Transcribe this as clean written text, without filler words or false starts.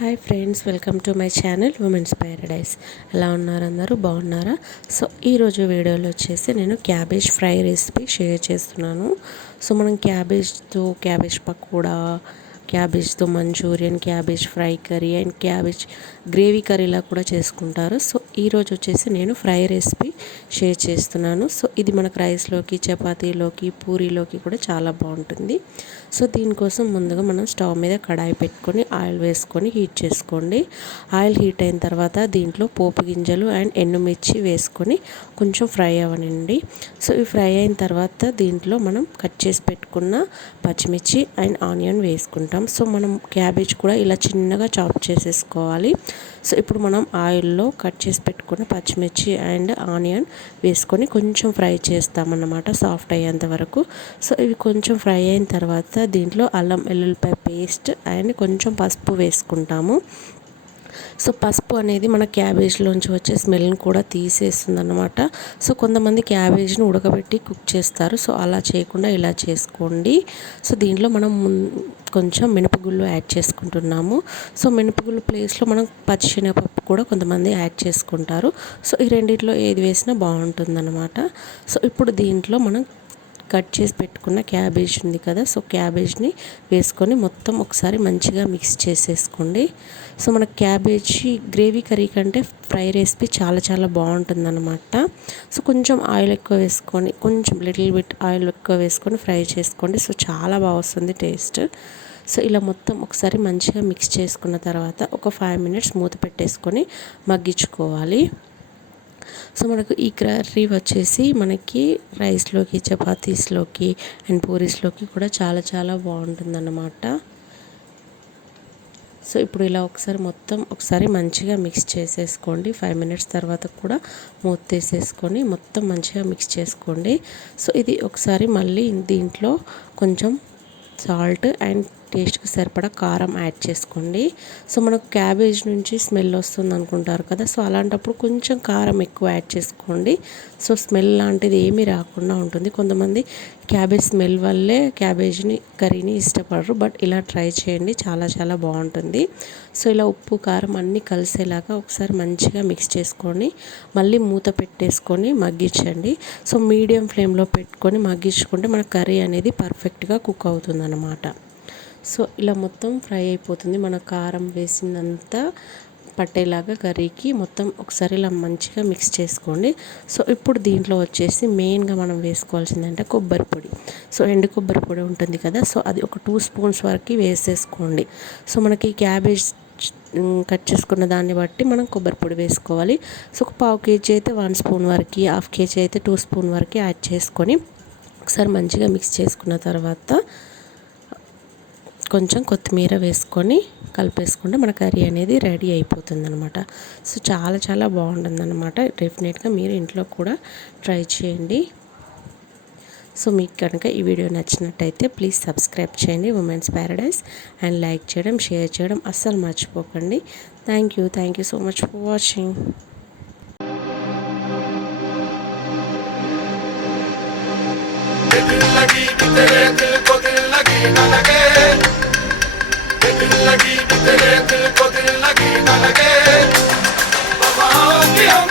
Hi friends, welcome to my channel women's paradise. ఎలా ఉన్నారు? అందరూ బాగున్నారా? సో ఈరోజు వీడియోలో వచ్చేసి నేను క్యాబేజ్ ఫ్రై రెసిపీ షేర్ చేస్తున్నాను. సో మనం క్యాబేజ్ పకోడా, క్యాబేజ్తో Manchurian, cabbage fry curry and cabbage gravy కర్రీలా కూడా చేసుకుంటారు. సో ఈరోజు వచ్చేసి నేను ఫ్రై రెసిపీ షేర్ చేస్తున్నాను. సో ఇది మనకు రైస్లోకి, చపాతీలోకి, పూరీలోకి కూడా చాలా బాగుంటుంది. సో దీనికోసం ముందుగా మనం స్టవ్ మీద కడాయి పెట్టుకొని ఆయిల్ వేసుకొని హీట్ చేసుకోండి. ఆయిల్ హీట్ అయిన తర్వాత దీంట్లో పోపు గింజలు అండ్ ఎండుమిర్చి వేసుకొని కొంచెం ఫ్రై అవ్వనండి. సో ఇవి ఫ్రై అయిన తర్వాత దీంట్లో మనం కట్ చేసి పెట్టుకున్న పచ్చిమిర్చి అండ్ ఆనియన్ వేసుకుంటాం. సో మనం క్యాబేజ్ కూడా ఇలా చిన్నగా చాప్ చేసేసుకోవాలి. సో ఇప్పుడు మనం ఆయిల్లో కట్ చేసి పెట్టుకున్న పచ్చిమిర్చి అండ్ ఆనియన్ వేసుకొని కొంచెం ఫ్రై చేస్తామన్నమాట, సాఫ్ట్ అయ్యేంత వరకు. సో ఇవి కొంచెం ఫ్రై అయిన తర్వాత దీంట్లో అల్లం వెల్లుల్లిపాయ పేస్ట్ అండ్ కొంచెం పసుపు వేసుకుంటాము. సో పసుపు అనేది మన క్యాబేజ్లోంచి వచ్చే స్మెల్ని కూడా తీసేస్తుంది అన్నమాట. సో కొంతమంది క్యాబేజ్ని ఉడకబెట్టి కుక్ చేస్తారు. సో అలా చేయకుండా ఇలా చేసుకోండి. సో దీంట్లో మనం కొంచెం మినపగుళ్ళు యాడ్ చేసుకుంటున్నాము. సో మినపగుళ్ళు ప్లేస్లో మనం పచ్చిశనగపప్పు కూడా కొంతమంది యాడ్ చేసుకుంటారు. సో ఈ రెండిట్లో ఏది వేసినా బాగుంటుందన్నమాట. సో ఇప్పుడు దీంట్లో మనం కట్ చేసి పెట్టుకున్న క్యాబేజ్ ఉంది కదా, సో క్యాబేజ్ని వేసుకొని మొత్తం ఒకసారి మంచిగా మిక్స్ చేసేసుకోండి. సో మన క్యాబేజీ గ్రేవీ కర్రీ కంటే ఫ్రై రెసిపీ చాలా చాలా బాగుంటుందన్నమాట. సో కొంచెం ఆయిల్ ఎక్కువ వేసుకొని, కొంచెం లిటిల్ బిట్ ఆయిల్ ఎక్కువ వేసుకొని ఫ్రై చేసుకోండి. సో చాలా బాగా వస్తుంది టేస్ట్. సో ఇలా మొత్తం ఒకసారి మంచిగా మిక్స్ చేసుకున్న తర్వాత ఒక 5 minutes మూత పెట్టేసుకొని మగ్గించుకోవాలి. సో మనకు ఈ కర్రీ వచ్చేసి మనకి రైస్లోకి, చపాతీస్లోకి అండ్ పూరీస్లోకి కూడా చాలా చాలా బాగుంటుందన్నమాట. సో ఇప్పుడు ఇలా ఒకసారి మంచిగా మిక్స్ చేసేసుకోండి. 5 minutes తర్వాత కూడా మూత తీసేసుకొని మొత్తం మంచిగా మిక్స్ చేసుకోండి. సో ఇది ఒకసారి మళ్ళీ దీంట్లో కొంచెం సాల్ట్ అండ్ టేస్ట్కి సరిపడా కారం యాడ్ చేసుకోండి. సో మనకు క్యాబేజ్ నుంచి స్మెల్ వస్తుంది అనుకుంటారు కదా, సో అలాంటప్పుడు కొంచెం కారం ఎక్కువ యాడ్ చేసుకోండి. సో స్మెల్ లాంటిది ఏమీ రాకుండా ఉంటుంది. కొంతమంది క్యాబేజ్ స్మెల్ వల్లే కర్రీని ఇష్టపడరు, బట్ ఇలా ట్రై చేయండి, చాలా చాలా బాగుంటుంది. సో ఇలా ఉప్పు కారం అన్నీ కలిసేలాగా ఒకసారి మంచిగా మిక్స్ చేసుకొని మళ్ళీ మూత పెట్టేసుకొని మగ్గించండి. సో మీడియం ఫ్లేమ్లో పెట్టుకొని మగ్గించుకుంటే మన కర్రీ అనేది పర్ఫెక్ట్గా కుక్ అవుతుంది అన్నమాట. సో ఇలా మొత్తం ఫ్రై అయిపోతుంది. మన కారం వేసినంత పట్టేలాగా కర్రీకి మొత్తం ఒకసారి ఇలా మంచిగా మిక్స్ చేసుకోండి. సో ఇప్పుడు దీంట్లో వచ్చేసి మెయిన్గా మనం వేసుకోవాల్సిందంటే కొబ్బరి పొడి. సో ఎండు కొబ్బరి పొడి ఉంటుంది కదా, సో అది ఒక 2 spoons వరకు వేసేసుకోండి. సో మనకి క్యాబేజ్ కట్ చేసుకున్న దాన్ని బట్టి మనం కొబ్బరి పొడి వేసుకోవాలి. సో ఒక 1/2 kg అయితే 1 spoon వరకు, 1/2 kg అయితే 2 spoon వరకు యాడ్ చేసుకొని ఒకసారి మంచిగా మిక్స్ చేసుకున్న తర్వాత కొంచెం కొత్తిమీర వేసుకొని కలిపేసుకుంటే మన కర్రీ అనేది రెడీ అయిపోతుంది అనమాట. సో చాలా చాలా బాగుంటుందన్నమాట. డెఫినెట్గా మీరు ఇంట్లో కూడా ట్రై చేయండి. సో మీకు కనుక ఈ వీడియో నచ్చినట్టయితే ప్లీజ్ సబ్స్క్రైబ్ చేయండి ఉమెన్స్ ప్యారడైజ్ అండ్ లైక్ చేయడం, షేర్ చేయడం అస్సలు మర్చిపోకండి. Thank you so much for watching. तेरे दिल को दिल लगी न लगे, बाबा की हम